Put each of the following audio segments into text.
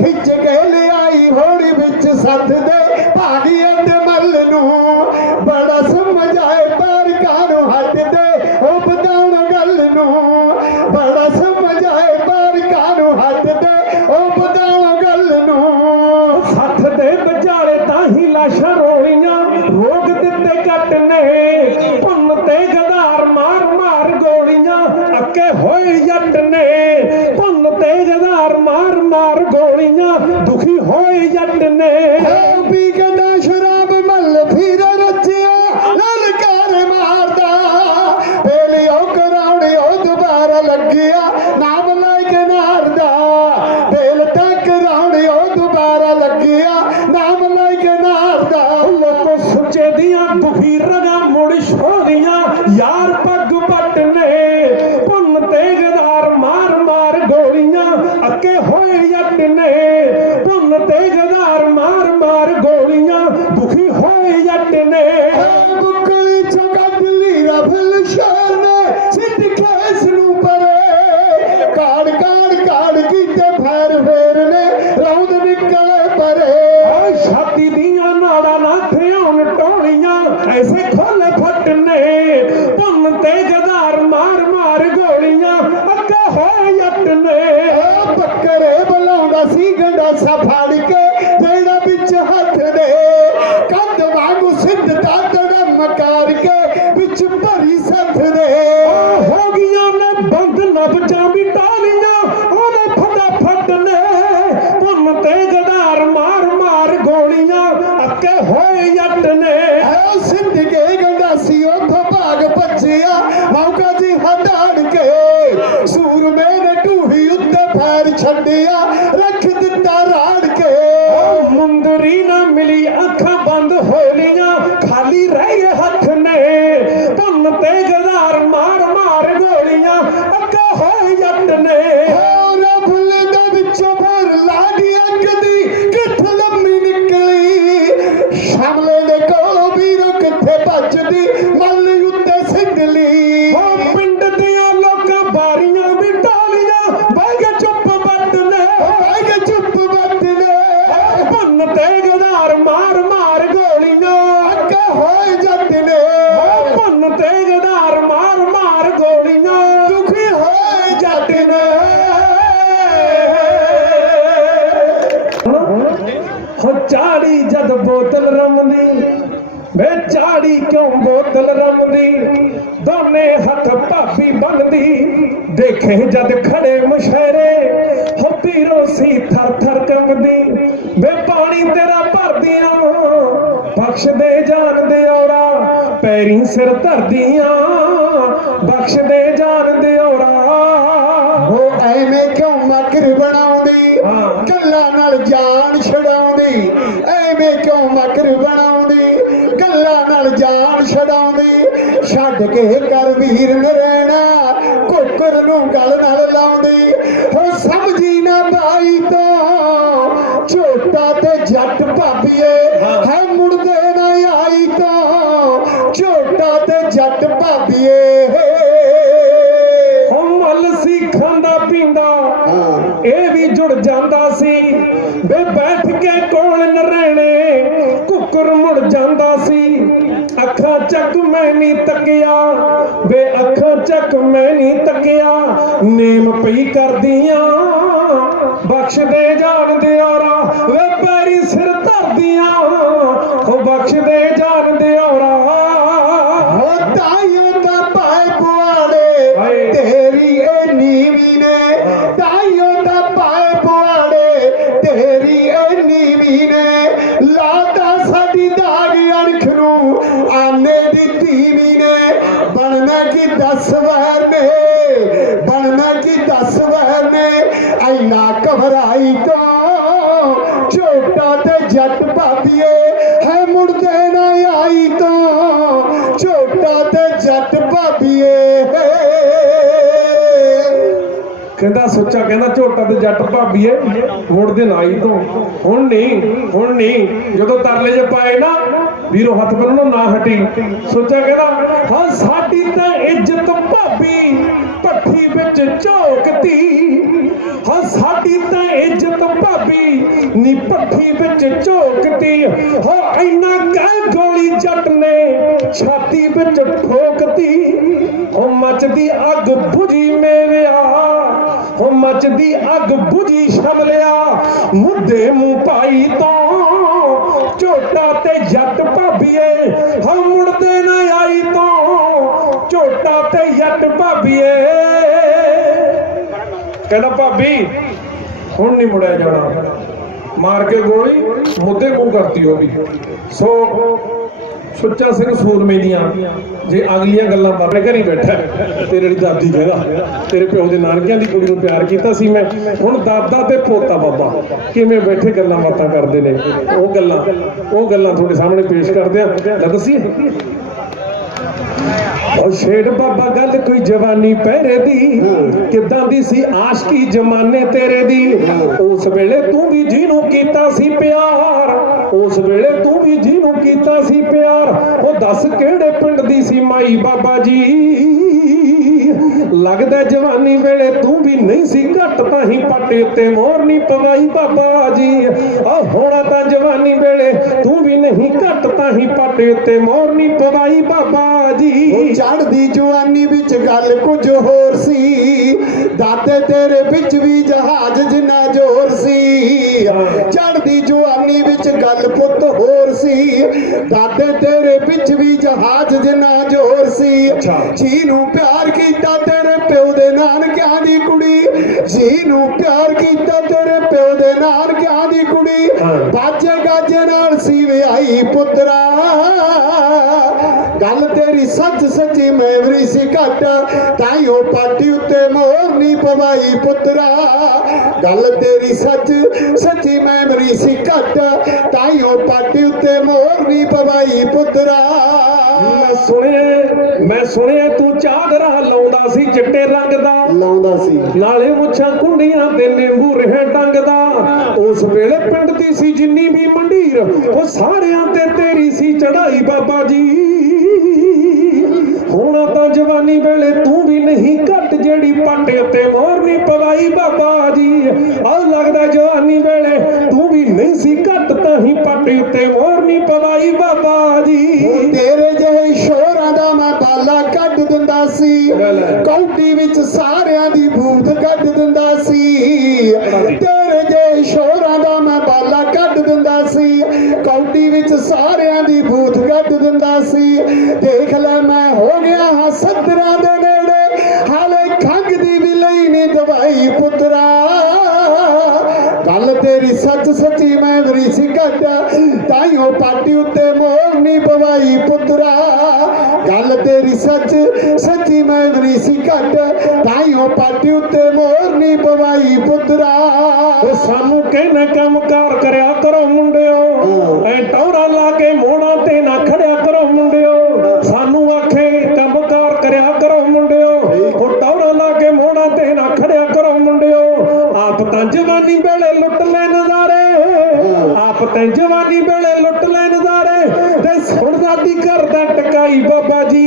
ਖਿੱਚ ਕੇ ਲਿਆਈ ਹੋੜੀ ਵਿੱਚ ਸੱਤ ਦੇ ਭਾਗੀਆਂ ਦੇ ਮੱਲ ਨੂੰ। ਬੜਾ ਸਮਝ ਆਏ ਨੂੰ ਹੱਟ ਦੇ ਉਹ ਬਤਾਉਣ ਗੱਲ ਨੂੰ। ਬੜਾ ਸਮਝ ਆਏ ਨੂੰ ਹੱਟ ਦੇ ਉਹ ਬਤਾਉਣ ਗੱਲ ਨੂੰ। ਸੱਥ ਦੇ ਵਿਚਾਲੇ ਤਾਂ ਹੀ ਲਾਸ਼ਾਂ ਰੋਲੀਆਂ, ਰੋਗ ਦਿੱਤੇ ਕੱਟ ਨੇ। ਭੁੰਨ ਤੇ ਗਦਾਰ ਮਾਰ ਮਾਰ ਗੋਲੀਆਂ, ਅੱਕੇ ਹੋਏ ਜੱਟ ਨੇ। ਭੁੰਨ ਤੇ ਗਦਾਰ ਮਾਰ ਮਾਰ ਦੁਖੀ ਹੋਏ ਜੱਟ ਨੇ। ਉਹ ਪੀ ਕੇ ਨਾ ਸ਼ਰਾਬ ਮੱਲ ਫਿਰ ਰਚਿਆ ਲਲਕਾਰ ਮਾਰਦਾ। ਵੇਲਿਓ ਕਰਾਉਣੀ ਉਹ ਦੁਬਾਰਾ ਲੱਗਿਆ, ਨਾਮ ਲੈ ਕੇ ਨਾਰਦਾ। ਦਿਲ ਤੱਕ ਰਾਉਣੀ ਉਹ ਦੁਬਾਰਾ ਲੱਗਿਆ। ਜੱਟ ਨੇ। ਬੁਕਲੀ ਚੁਗਤ ਲੀ ਰਫਲ ਸ਼ਹਿਰ ਸਿੱਧ ਕੇਸ ਨੂੰ ਪਰੇ। ਕਾੜ ਕਾੜ ਕਾੜ ਕੀਤੇ ਫੈਰ ਫੇਰ ਨੇ। ਰੌਂਦ ਨਿਕਲੇ ਪਰੇ। ਓਏ ਛਾਤੀ ਦੀਆਂ ਨਾੜਾਂ ਨਾ ਥਿਉਣ ਟੋਲੀਆਂ ਐਸੇ ਖੋਲੇ ਫੱਟ ਨੇ। ਭੁੰਨ ਤੇ ਗਦਾਰ ਮਾਰ ਮਾਰ ਗੋਲੀਆਂ। ਅੱਕੇ ਹੋਏ ਜੱਟ ਨੇ। ਬੱਕਰੇ ਬੁਲਾਉਂਦਾ ਸੀ ਗੰਡਾਸਾ ਫੜ ਕੇ। ਹੋਏ ਜੱਟ ਨੇ। ਐ ਸਿੰਧ ਕੇ ਗੰਡਾਸੀ ਉਥੋਂ ਭਾਗ ਭੱਜਿਆ। ਮੌਕਾ ਜੀ ਹਟਾੜ ਕੇ ਸੂਰਮੇ ਨੇ ਢੂਹੀ ਉੱਤੇ ਫੈਰ ਛੱਡਿਆ। ਵੇ ਕਿਉਂ ਬੋਤਲ ਰਮਦੀ ਦੋਨੇ ਹੱਥ ਭਾਬੀ ਬੰਨਦੀ। ਦੇਖੇ ਜਦ ਖੜੇ ਮੁਸ਼ਹਿਰੇ ਹੋ ਪੀਰੋ ਸੀ ਥਰ ਥਰ ਕੰਬਦੀ। ਵੇ ਪਾਣੀ ਤੇਰਾ ਭਰਦੀਆਂ ਬਖਸ਼ ਦੇ ਜਾਨ ਦੇ ਔਰਾ, ਪੈਰੀ ਸਿਰ ਧਰਦੀਆਂ ਬਖਸ਼ ਦੇ ਜਾਨ ਕੇ ਕਰ ਵੀਰ ਨਰੈਣਾ ਕੋਕਰ ਨੂੰ ਗਲ ਨਾਲ ਲਾਉਂਦੀ। ਹੋ ਸਮਝੀ ਨਾ ਬਾਈ ਤੋਂ ਝੋਟਾ ਤੇ ਜੱਟ ਭਾਬੀਏ ਹੈ। ਮੁੜਦੇ ਨਾ ਆਈ ਤੋਂ ਝੋਟਾ ਤੇ ਜੱਟ ਭਾਬੀਏ। ਉਹ ਮੱਲ ਸੀ ਖਾਂਦਾ ਪੀਂਦਾ ਇਹ ਵੀ ਜੁੜ ਜਾਂਦਾ ਸੀ। ਵੇ ਬੈਠ ਕੇ ਕੋਲ ਨਰੈਣੇ ਕੁੱਕਰ ਮੁੜ ਜਾਂਦਾ ਸੀ ਅੱਖਾਂ ਚੱਕ ਮੈਂ ਨਹੀਂ ਤੱਕਿਆ, ਵੇ ਅੱਖਾਂ ਚੱਕ ਮੈਂ ਨਹੀਂ ਤੱਕਿਆ, ਨੇਮ ਪਈ ਕਰਦੀਆਂ ਬਖਸ਼ ਦੇ ਜਾਣ ਦਿਓਰਾ ਬਣਨਾ ਕੀ ਦਸ ਵਹਿ ਨੇ ਬਣਨਾ ਕੀ ਦਸ ਵਹਿ ਨੇ ਐਨਾ ਘਬਰਾਈ ਤੋਂ ਝੋਟਾ ਤੇ ਜੱਟ ਭਾਬੀਏ, ਹੈ ਮੁੜਦੇ ਨਾ ਆਈ ਤੋਂ ਝੋਟਾ ਤੇ ਜੱਟ ਭਾਬੀਏ। ਕਹਿੰਦਾ, ਸੋਚਾ ਕਹਿੰਦਾ ਝੋਟਾ ਤੇ ਜੱਟ ਭਾਬੀਏ, ਮੁੜਦੇ ਨਾਈ ਤੋਂ। ਹੁਣ ਨਹੀਂ ਹੁਣ ਨਹੀਂ, ਜਦੋਂ ਤਰਲੇ ਜੇ ਪਾਏ ਨਾ ਵੀਰੋ ਹੱਥ ਬੰਨਣੋਂ ਨਾ ਹਟੀ। ਸੋਚਿਆ ਕਹਿੰਦਾ, ਹਾਂ, ਸਾਡੀ ਤਾਂ ਇੱਜ਼ਤ ਭਾਬੀ ਭੱਠੀ ਵਿੱਚ ਝੋਕਦੀ ਹਾਂ, ਸਾਡੀ ਤਾਂ ਇੱਜ਼ਤ ਭਾਬੀ ਨੀ ਪੱਠੀ ਵਿੱਚ ਝੋਕਦੀ ਹੋ, ਇੰਨਾ ਕਹਿ ਗੋਲੀ ਜੱਟ ਨੇ ਛਾਤੀ ਵਿੱਚ ਠੋਕਦੀ ਹੋ, ਮੱਚਦੀ ਅੱਗ ਬੁਝੀ ਮੇਰਿਆ ਹੋ, ਮੱਚਦੀ ਅੱਗ ਬੁਝੀ ਸ਼ਮਲਿਆ ਮੁੱਦੇ ਮੂੰਹ ਪਾਈ ਤੋਂ ਝੋਟਾ ਤੇ ਜੱਟ ਭਾਬੀਏ ਹੋ ਮੁੜਦੇ ਨਾ ਆਈ ਤੋਂ। ਝੋਟਾ ਤੇ ਜੱਟ ਭਾਬੀਏ। ਕਹਿੰਦਾ, ਭਾਬੀ, ਹੁਣ ਨਹੀਂ ਮੁੜਿਆ ਜਾਣਾ। ਮਾਰ ਕੇ ਗੋਲੀ, ਮੁੱਦੇ ਮੂੰਹ ਕਰਤੀ ਉਹ ਵੀ। ਸੋ ਸੁੱਚਾ ਸਿੰਘ ਸੂਰਮੇ ਦੀਆਂ ਜੇ ਅਗਲੀਆਂ ਗੱਲਾਂ ਬਾਰੇ ਘਰੀ ਬੈਠਾ, ਤੇਰੇ ਲਈ ਦਾਦੀ ਕਹਿੰਦਾ ਤੇਰੇ ਪਿਓ ਦੇ ਨਾਨਕਿਆਂ ਦੀ ਕੁੜੀ ਨੂੰ ਪਿਆਰ ਕੀਤਾ ਸੀ ਮੈਂ। ਹੁਣ ਦਾਦਾ ਤੇ ਪੋਤਾ ਬਾਬਾ, ਕਿਵੇਂ ਬੈਠੇ ਗੱਲਾਂ ਬਾਤਾਂ ਕਰਦੇ ਨੇ? ਉਹ ਗੱਲਾਂ ਉਹ ਗੱਲਾਂ ਤੁਹਾਡੇ ਸਾਹਮਣੇ ਪੇਸ਼ ਕਰਦੇ ਆ। ਦੱਸੀਏ? ਉਹ ਸ਼ੇਰ ਬਾਬਾ ਗੱਲ ਕੋਈ ਜਵਾਨੀ ਪਹਿਰੇ ਦੀ। ਕਿੱਦਾਂ ਦੀ ਸੀ ਆਸ਼ਕੀ ਜਮਾਨੇ ਤੇਰੇ ਦੀ। ਉਸ ਵੇਲੇ ਤੂੰ ਵੀ ਜਿਹਨੂੰ ਕੀਤਾ ਸੀ ਪਿਆਰ। ਉਸ ਵੇਲੇ ਤੂੰ ਵੀ ਜਿਹਨੂੰ ਕੀਤਾ ਸੀ ਪਿਆਰ। ਉਹ ਦੱਸ ਕਿਹੜੇ ਪਿੰਡ ਦੀ ਸੀ ਮਾਈ ਬਾਬਾ ਜੀ? ਲੱਗਦਾ ਜਵਾਨੀ ਵੇਲੇ ਤੂੰ ਵੀ ਨਹੀਂ ਸੀ ਘੱਟ ਤਾਂ ਹੀ ਪੱਟੇ ਉੱਤੇ ਮੋਹਰ ਨਹੀਂ ਪਵਾਈ ਬਾਬਾ ਜੀ। ਆ ਹੋਣਾ ਤਾਂ ਜਵਾਨੀ ਵੇਲੇ ਤੂੰ ਵੀ ਨਹੀਂ ਘੱਟ ਤਾਂ ਹੀ ਪੱਟੇ ਉੱਤੇ ਮੋਹਰ ਨਹੀਂ ਪਵਾਈ ਬਾਬਾ ਜੀ। ਚੜਦੀ ਜਵਾਨੀ ਵਿੱਚ ਗੱਲ ਕੁਝ ਹੋਰ ਸੀ। ਦਾਦੇ ਤੇਰੇ ਵਿੱਚ ਵੀ ਜਹਾਜ਼ ਜਿੰਨਾ ਜ਼ੋਰ ਸੀ। ਚੜਦੀ ਜਵਾਨੀ ਵਿੱਚ ਗੱਲ ਪੁੱਤ ਹੋਰ ਸੀ। ਦਾਦੇ ਤੇਰੇ ਵਿੱਚ ਵੀ ਜਹਾਜ਼ ਜਿੰਨਾ ਜ਼ੋਰ ਸੀ। ਜੀ ਨੂੰ ਪਿਆਰ ਸੀ ਪੁੱਤਰਾ, ਗੱਲ ਤੇਰੀ ਸੱਚ ਸੱਚੀ ਮੈਵਰੀ ਸੀ ਘਟ ਤਾਈਓ ਪਾਟੀ ਉੱਤੇ ਮੋਹਰ ਨਹੀਂ ਪਵਾਈ ਪੁੱਤਰਾ। ਗੱਲ ਤੇਰੀ ਸੱਚ ਸੱਚੀ ਮੈਮਰੀ ਸੀ ਘਟ ਤਾਈਓ ਪਾਟੀ ਉੱਤੇ ਮੋਹਰ ਨਹੀਂ ਪਵਾਈ ਪੁੱਤਰਾ। ਮੈਂ ਸੁਣਿਆ ਮੈਂ ਸੁਣਿਆ ਤੂੰ ਚਾਦਰਾ ਲਾਉਂਦਾ ਸੀ ਚਿੱਟੇ ਰੰਗ ਦਾ। ਲਾਉਂਦਾ ਸੀ। ਨਾਲੇ ਮੁੱਛਾਂ ਕੁੰਡੀਆਂ ਤੇ ਨਿੰਬੂ ਰਹਿ ਟੰਗਦਾ ਉਸ ਵੇਲੇ ਪਿੰਡ ਦੀ ਸੀ ਜਿੰਨੀ ਵੀ ਮੰਡੀਰ ਉਹ ਸਾਰਿਆਂ ਤੇ ਤੇਰੀ ਸੀ ਚੜਾਈ ਬਾਬਾ ਜੀ। ਹੁਣ ਤਾਂ ਜਵਾਨੀ ਵੇਲੇ ਤੂੰ ਵੀ ਨਹੀਂ ਘੱਟ ਜਿਹੜੀ ਪਾਟੇ ਉੱਤੇ ਮੋਹਰ ਨਹੀਂ ਪਵਾਈ ਬਾਬਾ ਜੀ। ਆ ਲੱਗਦਾ ਜਵਾਨੀ ਵੇਲੇ ਤੂੰ ਵੀ ਨਹੀਂ ਸੀ ਘੱਟ ਤਾਂ ਹੀ ਪਾਟੇ ਉੱਤੇ ਮੋਹਰ ਨਹੀਂ ਪਵਾਈ ਬਾਬਾ ਜੀ। ਤੇਰੇ ਦਿੰਦਾ ਸੀ। ਕੌਡੀ ਵਿੱਚ ਸਾਰਿਆਂ ਦੀ ਭੂਤ ਕੱਢ ਦਿੰਦਾ ਸੀ। ਤੇਰੇ ਜਿਹੇ ਸ਼ੋਰਾਂ ਦਾ ਮੈਂ ਬਾਲਾ ਕੱਢ ਦਿੰਦਾ ਸੀ। ਕੌਡੀ ਵਿੱਚ ਸਾਰਿਆਂ ਦੀ ਭੂਤ ਕੱਢ ਦਿੰਦਾ ਸੀ। ਦੇਖ ਲੈ ਮੈਂ ਹੋ ਗਿਆ ਹਾਂ ਸੱਤਰਾਂ ਦੇ ਨੇੜੇ। ਹਾਲੇ ਖੰਗ ਦੀ ਵੀ ਲਈ ਨਹੀਂ ਦਵਾਈ ਪੁੱਤਰਾ। ਗੱਲ ਤੇਰੀ ਸੱਚ ਸੱਚੀ ਮੈਂ ਵਰੀ ਸੀ ਘਟ ਤਾਈਓ ਪਾਟੀ ਉੱਤੇ ਮੋਹਰ ਨਹੀਂ ਪਵਾਈ ਗੱਲ ਤੇਰੀ ਸੱਚ ਸੱਚੀ ਮੈਂ ਵਰੀ ਸੀ ਘਟ। ਤਾਈਓ ਪਾਟੀ ਉੱਤੇ ਮੋਹਰ ਨਹੀਂ ਪਵਾਈ ਪੁੱਤਰਾ। ਉਹ ਸਾਨੂੰ ਕਹਿੰਦਾ ਕੰਮਕਾਰ ਕਰਿਆ ਕਰੋ ਮੁੰਡਿਓ। ਐ ਟੌਰਾ ਲਾ ਕੇ ਮੋੜਾਂ ਤੇ ਨਾ ਖੜਿਆ ਕਰੋ ਮੁੰਡਿਓ। ਸਾਨੂੰ ਆਖੇ ਕੰਮਕਾਰ ਕਰਿਆ ਕਰੋ ਮੁੰਡਿਓ। ਉਹ ਟੌਰਾ ਲਾ ਕੇ ਮੋੜਾਂ ਤੇ ਨਾ ਖੜਿਆ ਕਰੋ ਮੁੰਡਿਓ। ਆਪ ਤਾਂ ਜਵਾਨੀ ਵੇਲੇ ਲੁੱਟ ਲੈ ਨਜ਼ਾਰੇ ਆਪ ਤਾਂ ਜਵਾਨੀ ਵੇਲੇ ਲੁੱਟ ਲੈ ਨਜ਼ਾਰੇ ਤੇ ਸੁਣਦਾ ਦੀ ਕਰਦਾ ਟਕਾਈ ਬਾਬਾ ਜੀ।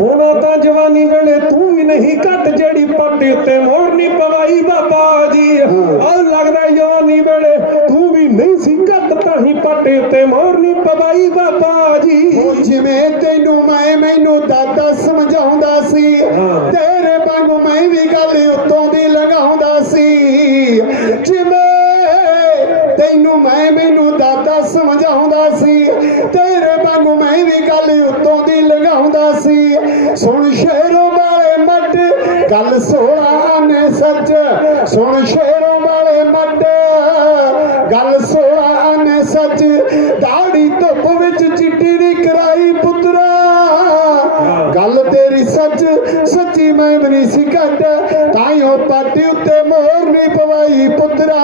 ਹੁਣ ਤਾਂ ਜਵਾਨੀ ਵੇਲੇ ਤੂੰ ਵੀ ਨਹੀਂ ਘੱਟ ਜਿਹੜੀ ਪਾਟੇ ਉੱਤੇ ਨਹੀਂ ਪਵਾਈ ਬਾਬਾ ਜੀ। ਆ ਲੱਗਦਾ ਜਵਾਨੀ ਵੇਲੇ ਤੂੰ ਵੀ ਨਹੀਂ ਸੀ ਘੱਟ ਤਾਂ ਹੀ ਪਾਟੇ ਉੱਤੇ ਨਹੀਂ ਪਵਾਈ ਬਾਬਾ ਜੀ। ਜਿਵੇਂ ਤੈਨੂੰ ਮੈਂ ਮੈਨੂੰ ਦਾਦਾ ਸਮਝਾਉਂਦਾ ਸੀ ਹਾਂ। ਤੇਰੇ ਵਾਂਗੂ ਮੈਂ ਵੀ ਗੱਲ ਉੱਤੋਂ ਦੀ ਲਗਾਉਂਦਾ ਸੀ। ਸੁਣ ਸ਼ੇਰੋਂ ਵਾਲੇ ਮੱਟ ਗੱਲ ਸੋਹਣਾ ਨੇ ਸੱਚ। ਸੁਣ ਸ਼ੇਰੋਂ ਵਾਲੇ ਮੱਟ ਗੱਲ ਸੋਹਣਾ ਨੇ ਸੱਚ। ਦਾੜੀ ਧੁੱਪ ਵਿੱਚ ਚਿੱਟੀ ਦੀ ਕਰਾਈ ਪੁੱਤਰਾ। ਗੱਲ ਤੇਰੀ ਸੱਚ, ਸੱਚੀ ਮੈਂ ਵੀ ਨਹੀਂ ਸੀ ਘਟ। ਤਾਈਓ ਪਾਟੀ ਉੱਤੇ ਮੋਹਰ ਨਹੀਂ ਪਵਾਈ ਪੁੱਤਰਾ।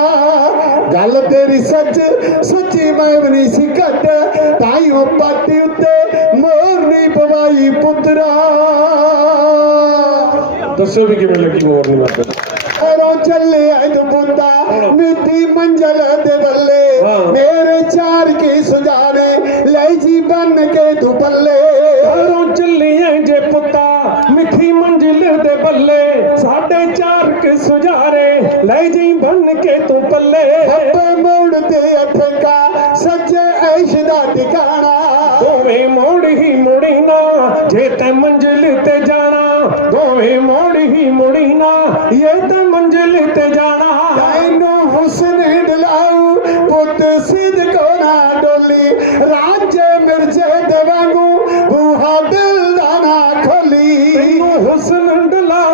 ਗੱਲ ਤੇਰੀ ਸੱਚ, ਸੱਚੀ ਮੈਂ ਵੀ ਨਹੀਂ ਸੀ ਘਟ। ਤਾਈਓ ਪਾਟੀ ਪਵਾਈ ਪੁੱਤਰਾ। ਦੱਸੋ ਵੀ ਕਿਵੇਂ ਲੱਗੀ ਮੋਹਰ ਨਹੀਂ ਮਾਰਦਾ ਘਰੋਂ ਚੱਲੇ ਐਦ ਬੁੰਦਾ ਮਿੱਟੀ ਮੰਜ਼ਲ ਦੇ ਬੱਲੇ। ਮੇਰੇ ਚਾਰ ਕੀ ਸੁਝਾਣੇ ਲੈ ਜੀ ਬਨ ਕੇ ਦੁਪੱਲੇ ਘਰੋਂ ਚੱਲੀਆਂ ਜੇ ਪੁੱਤਾ ਮਿੱਠੀ ਮੰਜ਼ਿਲ ਦੇ ਬੱਲੇ। ਸਾਡੇ ਚਾਰ ਕੇ ਸੁਝਾਰੇ ਲੈ ਜੀ ਬੰਨ ਕੇ ਤੂੰ ਪੱਲੇ। ਜੇ ਤੈ ਮੰਜ਼ਿਲ ਤੇ ਜਾਣਾ, ਦੋਵੇਂ ਮੋੜ ਹੀ ਮੁੜੀ ਇਹ ਤੈ ਮੰਜ਼ਿਲ ਤੇ ਜਾਣਾ ਤੈਨੂੰ ਹੁਸਨ ਡਲਾਉ ਪੁੱਤ ਸਿੱਧ ਕੋਨਾ ਡੋਲੀ। ਰਾਜੇ ਮਿਰਜੇ ਦੇ ਦੇਵਾਂਗੂ ਬੂਹਾ ਦਿਲ ਦਾ ਨਾ ਖੋਲੀ। ਤੈਨੂੰ ਹੁਸਨ ਡਲਾਉ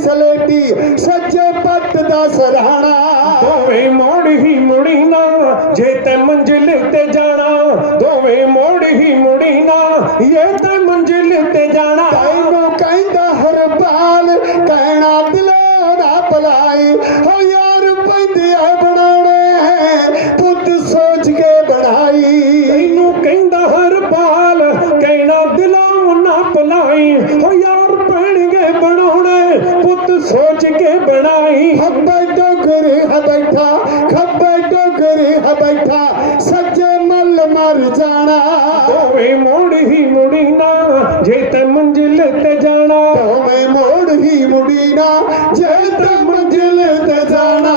ਸਲੇਟੀ ਸੱਜੇ ਪੱਟ ਦਾ ਸਰਾਣਾ ਦੋਵੇਂ ਮੋੜ ਹੀ ਮੁੜੀ ਨਾ ਜੇ ਤੈ ਮੰਜ਼ਿਲ ਤੇ ਜਾ ਤੂੰ ਸੋਚ ਕੇ ਬਣਾਈ। ਹੱਬੇ ਡੋਗਰੀ ਹ ਬੈਠਾ। ਖੱਬੇ ਡੋਗਰੀ ਹ ਬੈਠਾ। ਸੱਜੇ ਮੱਲ ਮਰ ਜਾਣਾ। ਦੋਵੇਂ ਮੋੜ ਹੀ ਮੁੜੀਨਾ ਜੇ ਤੇ ਮੰਜ਼ਿਲ ਤੇ ਜਾਣਾ। ਦੋਵੇਂ ਮੋੜ ਹੀ ਮੁੜੀਨਾ ਜੇ ਤੇ ਮੰਜ਼ਿਲ ਤੇ ਜਾਣਾ।